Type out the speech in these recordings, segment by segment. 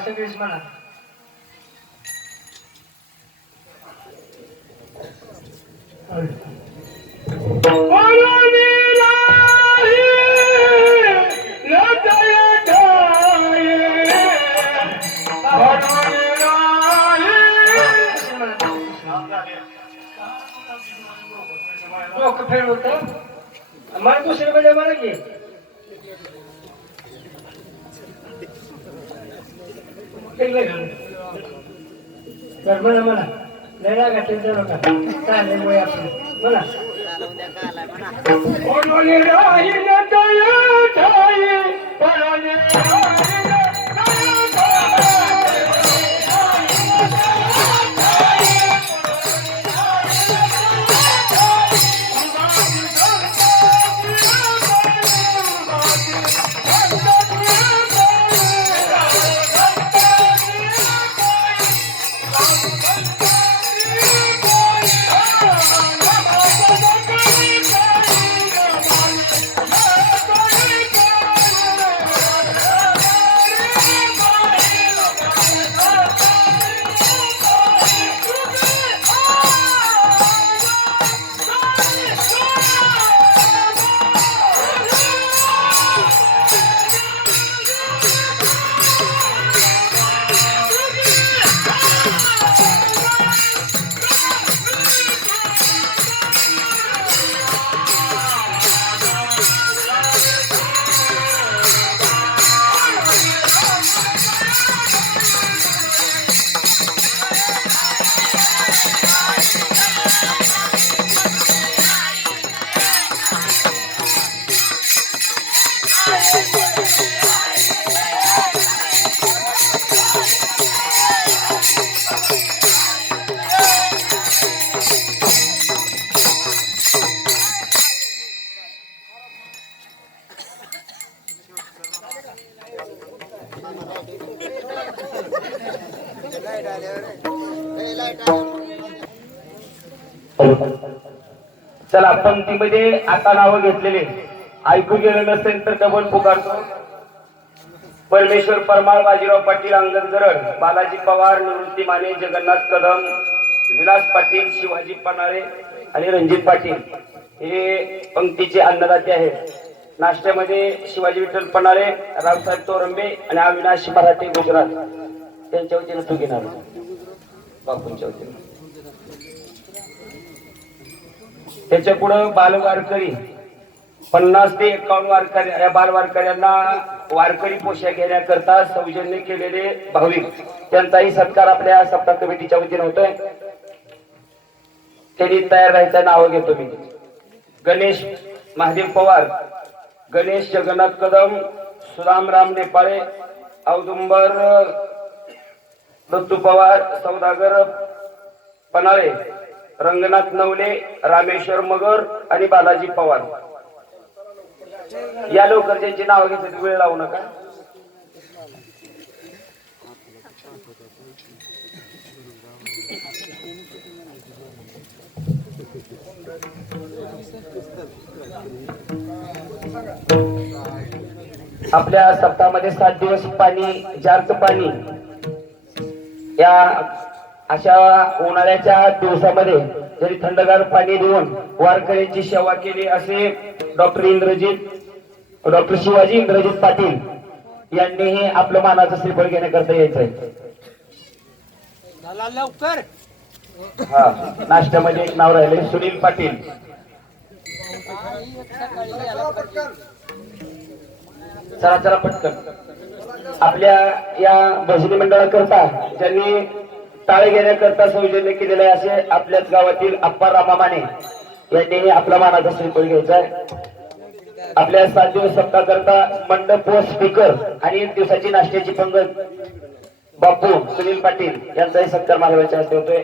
सगळीच म्हणा डोकं फेड होत मला दुसरी म्हणजे मला घे म्हणा म्हणा लढा घातली जाऊ नका चालेल वय आपण म्हणा चला पंक्तीमध्ये आता नावं घेतलेले ऐकू गेलं नसेल तर डबल पुकारतो. परमेश्वर परमाळ, बाजीराव पाटील, अंगद गरड, बालाजी पवार, निवृत्ती माने, जगन्नाथ कदम, विलास पाटील, शिवाजी पनाळे आणि रणजित पाटील हे पंक्तीचे अन्नदाते आहेत. नाश्त्यामध्ये शिवाजी विठ्ठल पनाळे, रावसाहेब तोरंबे आणि अविनाश मराठे गुजरात त्यांच्या वतीने तू घेणार बापूंच्या वतीने. त्याच्या पुढं बालवारकरी 50 ते 51 वारकरी या बालवारकऱ्यांना वारकरी पोशाख घेण्याकरता सौजन्य केलेले भाविक त्यांचाही सत्कार आपल्या सप्ताह कमिटीच्या वतीने होतोय. त्यांनी तयार राहायचं नाव घेतो मी. गणेश महादेव पवार, गणेश जगन्नाथ कदम, सुदामराम नेपाळे, औदुंबर दत्तू पवार, सौदागर पनाळे, रंगनाथ नवले, रामेश्वर मगर आणि बालाजी पवार या लवकर त्यांची नाव घेतली. वेळ लावू नका. आपल्या सप्ताहामध्ये 7 दिवस पाणी, जारचं पाणी या अशा उन्हाळ्याच्या दिवसामध्ये जरी थंडगार पाणी देऊन वारकऱ्यांची सेवा केली असे डॉक्टर शिवाजी इंद्रजित पाटील यांनीही आपलं मानाचं श्रीफळ घेण्याकरता यायचंय. हा नाश्त्यामध्ये एक नाव राहिले सुनील पाटील. चला चला पटकन. आपल्या या भजनी मंडळाकरता ज्यांनी टाळे घेण्याकरता सौजन्य केलेले आहे असे आपल्याच गावातील अप्पा रामा माने यांनीही आपला मानाचा श्रीफळ घ्यायचा आहे. आपल्या 7 दिवस सप्ताह करता मंडप व स्पीकर आणि 1 दिवसाची नाश्त्याची पंगत बापू सुनील पाटील यांचाही सत्कार मानवायचा हस्ते होतोय.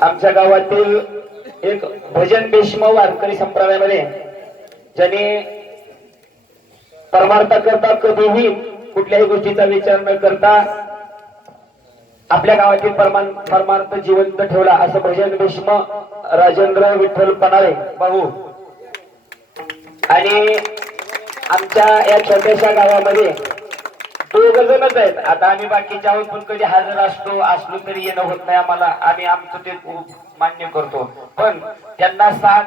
आमच्या गावातील एक भजन भीष्म वारकरी संप्रदायामध्ये ज्यांनी परमार्थाकरता कधीही कुठल्याही गोष्टीचा विचार न करता आपल्या गावातील परमार्थ जिवंत ठेवला असं भजन भीष्म राजेंद्र विठ्ठल पनाळे भाऊ. आणि आमच्या या छोट्याशा गावामध्ये 2 जणच आहेत. आता आम्ही बाकीच्या आहोत पण कधी हजर असलो तरी येणं होत नाही आम्हाला. आम्ही आमचं ते मान्य करतो. पण त्यांना साथ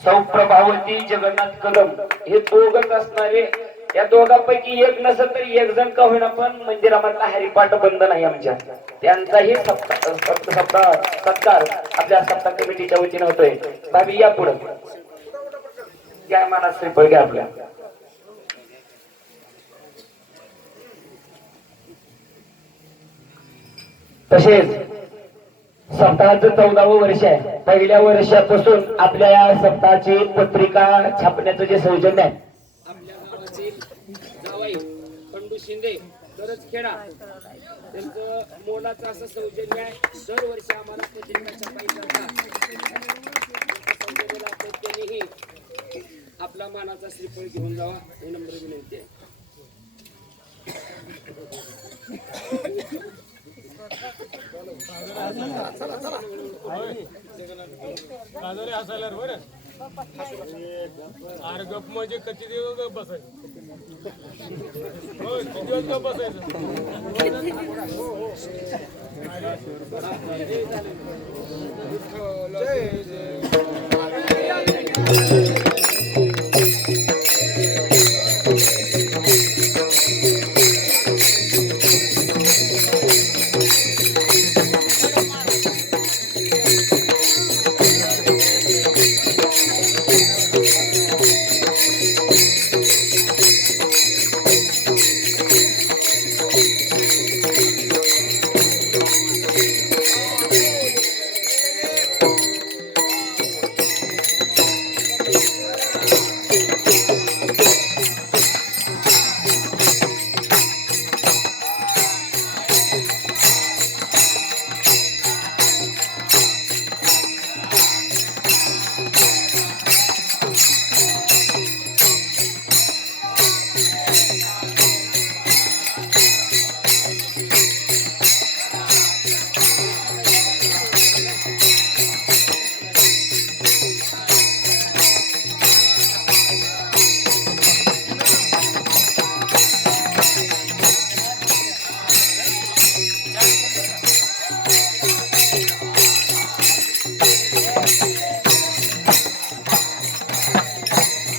सौप्रभावती जगन्नाथ कदम हे 2च असणारे. या दोघांपैकी एक नसेल तरी 1 जण का होईना पण मंदिरामधला हरिपाठ बंद नाही आमच्या. त्यांचाही सत्कार आपल्या सप्ताह कमिटीच्या वतीने होतोय. भाभी या पुढे घ्या माना श्रीफळ घ्या आपल्या. तसेच सप्ताहाचं 14वं वर्ष आहे. पहिल्या वर्षापासून आपल्या या सप्ताहाची पत्रिका छापण्याचं जे सौजन्य आहे आपल्या गावातील जावाई खंडू शिंदे करजखेडा त्यांचं मोलाचं असं सौजन्य आहे. दरवर्षी आम्हाला पत्रिका छापायचा त्यांनीही आपला मानाचा श्रीफळ घेऊन जावा ही नम्र विनंती आहे. अरे गप म्हणजे किती दिवस गप बसायचं. किती दिवस गप बसायचं.